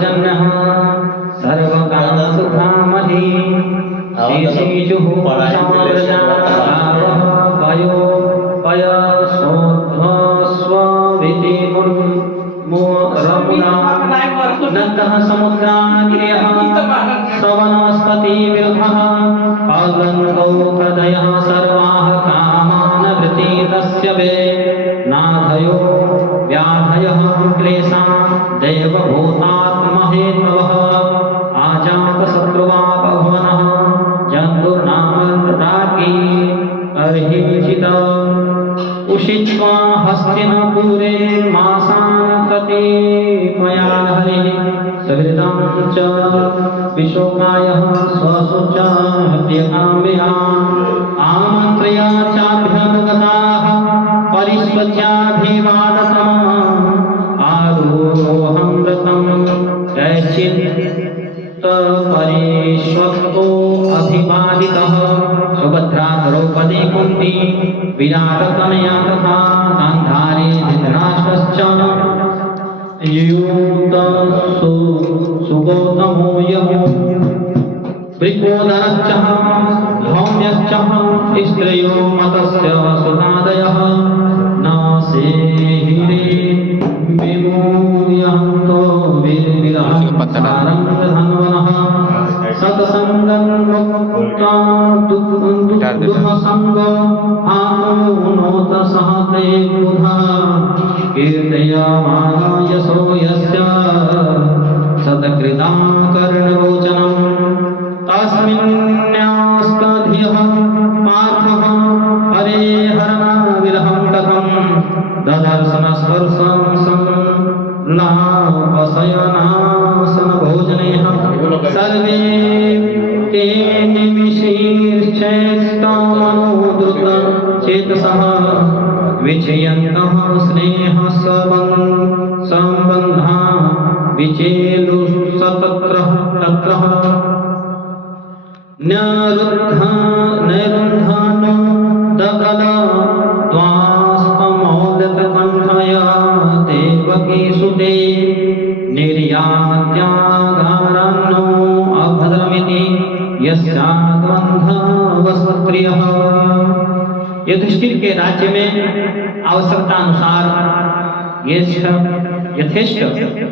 पर्जन्यः सर्वकामसुधामहि शीशीजुः साम्रजावः वयो पयसोध्वस्वविति मुरमुना नन्दः समुद्रान्यः सवनस्पतिविरुधः अगन्धौ हृदयः सर्वाः कामानवृत्तिरस्य वे नाधयो व्याधयः क्लेशान् देवभूतात्महेतवः आजातशत्रुवापभुवनः जन्तुर्नामर्दाकी अर्हिचित उषित्वा हस्तिनपुरे मासान् प्रति त्वया हरिः सवितं च विशोकायः स्वशुच हत्यकाम्यान् आमन्त्र्य चाभ्यनुगताः परिष्वच्याभिवादतम् आरोहं व्रतं कैश्चित्तपरिष्वक्तो अभिवादितः सुभद्रा द्रौपदी कुन्ती विराटतनया तथा गान्धारी धृतराष्ट्रश्च यूतसु सुगौतमो यमो वृकोदरश्च धौम्यश्च स्त्रियो मतस्य सुतादयः न सेहिरे विमूयन्तो वीरविरहसारङ्गधन्वनः सत्सङ्गं मुक्ता दुःखसङ्गो आनोनोत सहते बुधा कीर्तयामाना यशो यस्य सत्कृतां कर्णरोचनं तस्मिन्न्यास्तधियः पार्थः हरेहरणाविरहं कथं ददर्शनस्पर्शं संलापशयनासनभोजनैः सर्वे ते निमिषैश्चैस्तमनोद्रुतचेतसः विचयन्तः स्नेहसम्बन्धा विचेलुस्तत्र नैरुन्धानो दकल द्वास्तमौलिककण्ठया देवकी सुते निर्यात्यागारण्यो अभद्रमिति यस्याद्वन्धवस्त्रियः। युधिष्ठिर के राज्य में आवश्यकता अनुसार यथेष्ट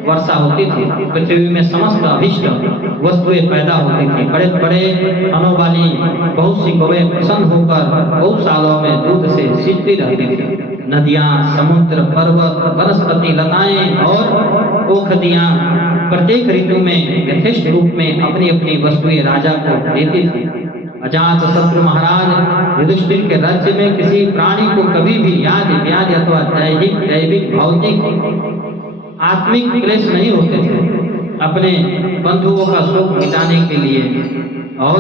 वर्षा होती थी। पृथ्वी में समस्त अभिष्ट वस्तुएं पैदा होती थी। बड़े बड़े थनों वाली बहुत सी गौएं प्रसन्न होकर गौशालाओं में दूध से सींचती रहती थी। नदियां, समुद्र, पर्वत, वनस्पति, लताएं और औषधियां प्रत्येक ऋतु में यथेष्ट रूप में अपनी अपनी वस्तुएं राजा को देती थी। अजातशत्रु महाराज युधिष्ठिर के राज्य में किसी प्राणी को कभी भी याद व्याधि अथवा दैविक भौतिक आत्मिक क्लेश नहीं होते थे। अपने बंधुओं का शोक मिटाने के लिए और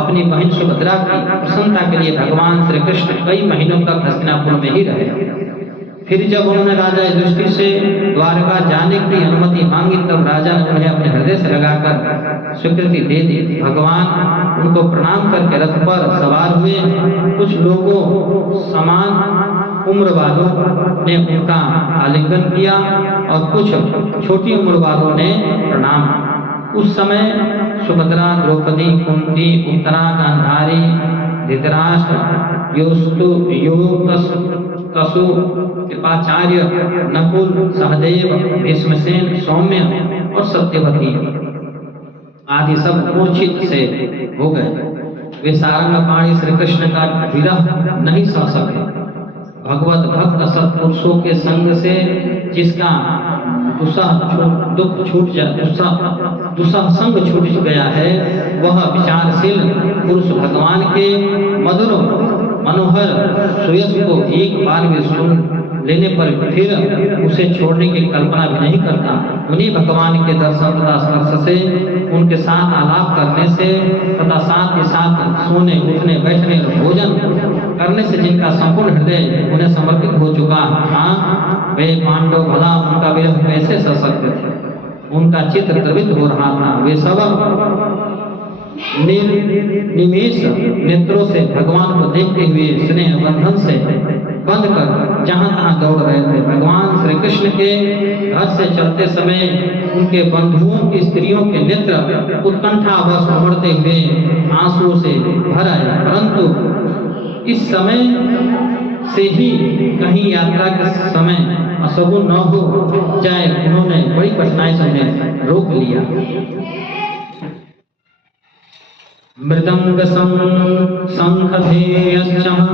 अपनी बहन सुभद्रा की प्रसन्नता के लिए भगवान श्री कृष्ण कई महीनों तक हस्तिनापुर में ही रहे। फिर जब उन्होंने राजा युधिष्ठिर से द्वारका जाने की अनुमति मांगी तब राजा ने उन्हें अपने हृदय से लगाकर स्वीकृति दे दी। भगवान उनको प्रणाम करके रथ पर सवार हुए। कुछ लोगों समान उम्र वालों ने उनका आलिंगन किया और कुछ छोटी उम्र वालों ने प्रणाम। उस समय सुभद्रा, द्रौपदी, कुंती, उत्तरा, गांधारी, धृतराष्ट्र, युयुत्सु, कृपाचार्य, नकुल, सहदेव, भीष्मसेन, सौम्य और सत्यवती आदि सब मूर्छित से हो गए। वे सारंगपाणी श्री कृष्ण का विरह नहीं सह सके। भगवत भक्त सत्पुरुषों के संग से जिसका दुख छूट संग छूट गया है, वह विचारशील पुरुष भगवान के मधुर मनोहर सुयश को एक बार भी सुन लेने पर फिर उसे छोड़ने की कल्पना भी नहीं करता। उन्हीं भगवान के दर्शन तथा स्पर्श से, उनके साथ आलाप करने से तथा साथ ही साथ सोने, उठने, बैठने और भोजन करने से जिनका संपूर्ण हृदय उन्हें समर्पित हो चुका, हाँ वे पांडव भला उनका विरह कैसे सह सकते थे। उनका चित्र द्रवित हो रहा था। वे सब निमेष नेत्रों से भगवान को देखते हुए स्नेह बंधन से बंद कर जहां तहां दौड़ रहे थे। भगवान श्री कृष्ण के घर से चलते समय उनके बंधुओं की स्त्रियों के नेत्र उत्कंठावश उमड़ते हुए आंसुओं से भर आए, परंतु इस समय से ही कहीं यात्रा के समय अशुभ न हो जाए, उन्होंने बड़ी कठिनाई से उन्हें रोक लिया। मृदंग शंख